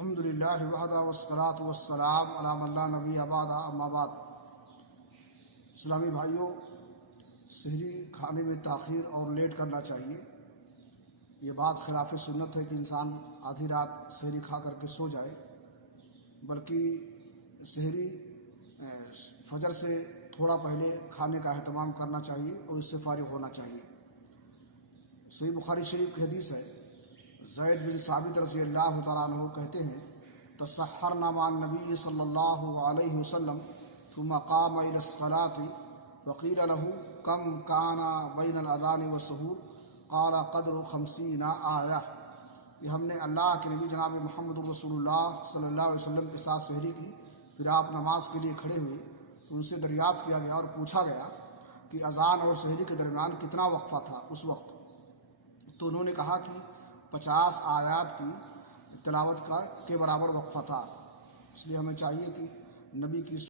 الحمدللہ وحدہ والصلاۃ والسلام علی من لا نبی بعدہ اما بعد۔ اسلامی بھائیوں، سحری کھانے میں تاخیر اور لیٹ کرنا چاہیے۔ یہ بات خلاف سنت ہے کہ انسان آدھی رات سحری کھا کر کے سو جائے، بلکہ سحری فجر سے تھوڑا پہلے کھانے کا اہتمام کرنا چاہیے اور اس سے فارغ ہونا چاہیے۔ صحیح بخاری شریف کی حدیث ہے، زید بن ثابت رضی اللہ تعالیٰ عنہ کہتے ہیں، تسحرنا مع النبی صلی اللہ علیہ وسلم ثم قام الى الصلاة وقیل له کم کان بین الاذان والسحور قال قدر 50 آیہ۔ یہ ہم نے اللہ کے نبی جناب محمد رسول اللہ صلی اللہ علیہ وسلم کے ساتھ سحری کی، پھر آپ نماز کے لیے کھڑے ہوئے تو ان سے دریافت کیا گیا اور پوچھا گیا کہ اذان اور سحری کے درمیان کتنا وقفہ تھا اس وقت، تو انہوں نے کہا کہ 50 آیات کی تلاوت کے برابر وقفہ تھا۔ اس لیے ہمیں چاہیے کہ نبی کی